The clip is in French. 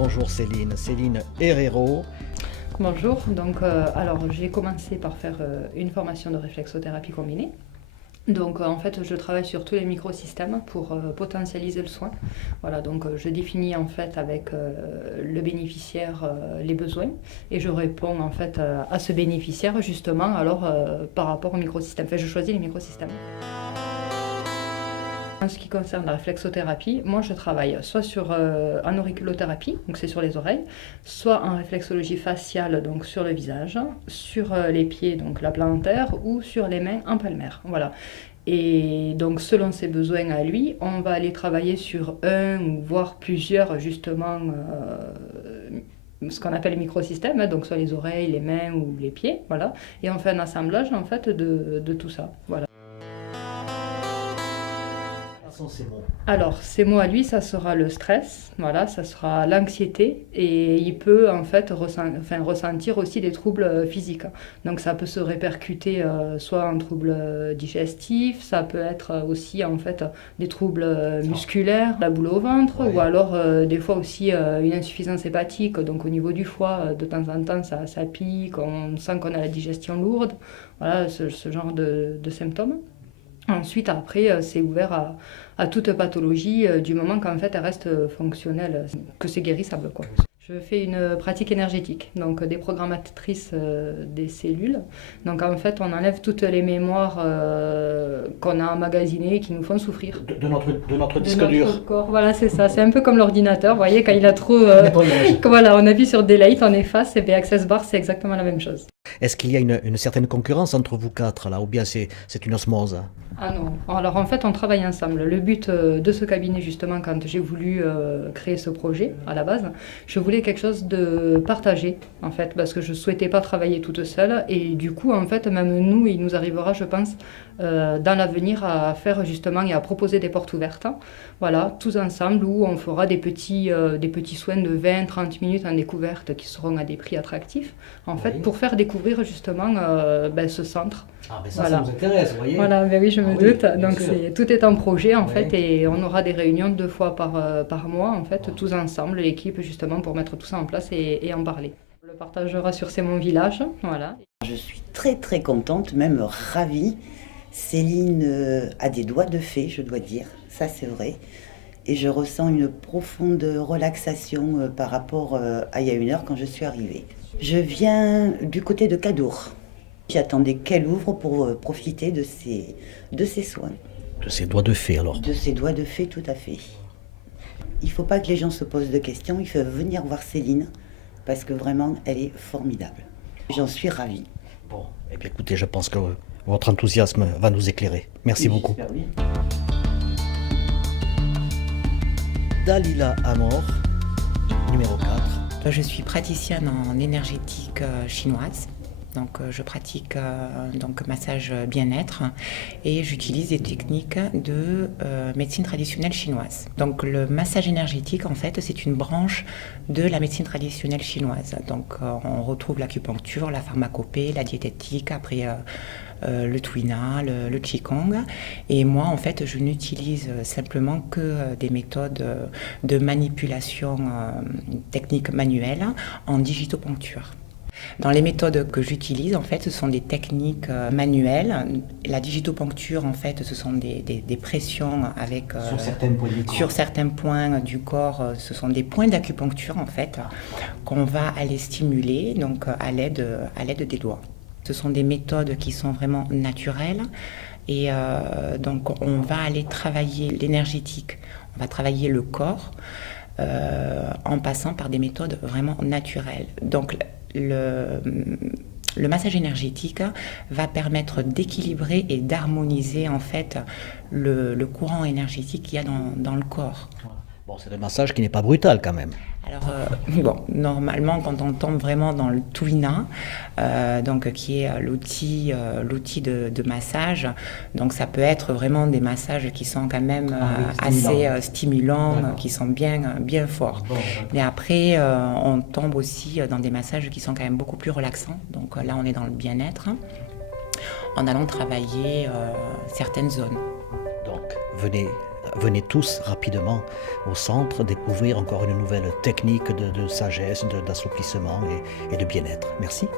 Bonjour Céline, Céline Herrero. Bonjour, alors j'ai commencé par faire une formation de réflexothérapie combinée. En fait je travaille sur tous les microsystèmes pour potentialiser le soin. Voilà, je définis en fait avec le bénéficiaire les besoins et je réponds en fait à ce bénéficiaire justement par rapport au microsystème. Enfin, je choisis les microsystèmes. En ce qui concerne la réflexothérapie, moi je travaille soit en auriculothérapie, donc c'est sur les oreilles, soit en réflexologie faciale, donc sur le visage, sur les pieds, donc la plantaire, ou sur les mains en palmaire. Voilà. Et donc selon ses besoins à lui, on va aller travailler sur un ou voire plusieurs justement ce qu'on appelle microsystèmes, donc soit les oreilles, les mains ou les pieds, voilà. Et on fait un assemblage en fait de tout ça, voilà. Ces mots. Alors, ces mots à lui, ça sera le stress, voilà, ça sera l'anxiété, et il peut en fait ressentir aussi des troubles physiques. Donc ça peut se répercuter soit en troubles digestifs, ça peut être aussi en fait des troubles musculaires, la boule au ventre, ou alors des fois aussi une insuffisance hépatique, donc au niveau du foie, de temps en temps ça pique, on sent qu'on a la digestion lourde, voilà, ce genre de symptômes. Ensuite, après, c'est ouvert à toute pathologie du moment qu'en fait elle reste fonctionnelle, que c'est guérissable, quoi. Je fais une pratique énergétique, donc déprogrammatrice des cellules. Donc en fait, on enlève toutes les mémoires qu'on a emmagasinées qui nous font souffrir. De notre disque dur. Corps. Voilà, c'est ça. C'est un peu comme l'ordinateur, vous voyez, quand il a trop... voilà, on appuie sur Delete, on efface, et bien Access Bar, c'est exactement la même chose. Est-ce qu'il y a une certaine concurrence entre vous quatre, là, ou bien c'est une osmose? Ah non. Alors en fait, on travaille ensemble. Le but de ce cabinet, justement, quand j'ai voulu créer ce projet à la base, je voulais quelque chose de partagé, en fait, parce que je ne souhaitais pas travailler toute seule. Et du coup, en fait, même nous, il nous arrivera, je pense, dans l'avenir à faire justement et à proposer des portes ouvertes. Voilà, tous ensemble, où on fera des petits soins de 20-30 minutes en découverte qui seront à des prix attractifs, en fait, pour faire découvrir justement ce centre. Ah, mais ça nous intéresse, vous voyez. Voilà, ben oui, je me doute. Donc tout est en projet, en fait, et on aura des réunions 2 fois par mois, en fait, tous ensemble, l'équipe, justement, pour mettre tout ça en place et en parler. On le partagera sur C'est mon village, voilà. Je suis très très contente, même ravie. Céline a des doigts de fée, je dois dire, ça c'est vrai. Et je ressens une profonde relaxation par rapport à il y a 1 heure quand je suis arrivée. Je viens du côté de Cadour. J'attendais qu'elle ouvre pour profiter de ses soins. De ses doigts de fée, alors. De ses doigts de fée, tout à fait. Il ne faut pas que les gens se posent de questions, il faut venir voir Céline, parce que vraiment, elle est formidable. J'en suis ravie. Bon, eh bien écoutez, je pense que votre enthousiasme va nous éclairer. Merci beaucoup. Oui. Dalila Amor, numéro 4. Je suis praticienne en énergétique chinoise. Donc, je pratique massage bien-être et j'utilise des techniques de médecine traditionnelle chinoise. Donc, le massage énergétique, en fait, c'est une branche de la médecine traditionnelle chinoise. Donc, on retrouve l'acupuncture, la pharmacopée, la diététique, après le tuina, le qigong. Et moi, en fait, je n'utilise simplement que des méthodes de manipulation technique manuelle en digitopuncture. Dans les méthodes que j'utilise, en fait, ce sont des techniques manuelles. La digitopuncture, en fait, ce sont des pressions avec sur certains points du corps. Ce sont des points d'acupuncture, en fait, qu'on va aller stimuler, donc à l'aide des doigts. Ce sont des méthodes qui sont vraiment naturelles et donc on va aller travailler l'énergétique, on va travailler le corps en passant par des méthodes vraiment naturelles. Donc le massage énergétique va permettre d'équilibrer et d'harmoniser en fait le courant énergétique qu'il y a dans le corps. Bon, c'est un massage qui n'est pas brutal quand même. Alors, normalement, quand on tombe vraiment dans le tuina, qui est l'outil de massage, donc ça peut être vraiment des massages qui sont quand même assez stimulants, qui sont bien forts. Bon, mais après, on tombe aussi dans des massages qui sont quand même beaucoup plus relaxants. Donc là, on est dans le bien-être, en allant travailler certaines zones. Donc, venez venez tous rapidement au centre découvrir encore une nouvelle technique de sagesse, d'assouplissement et de bien-être. Merci.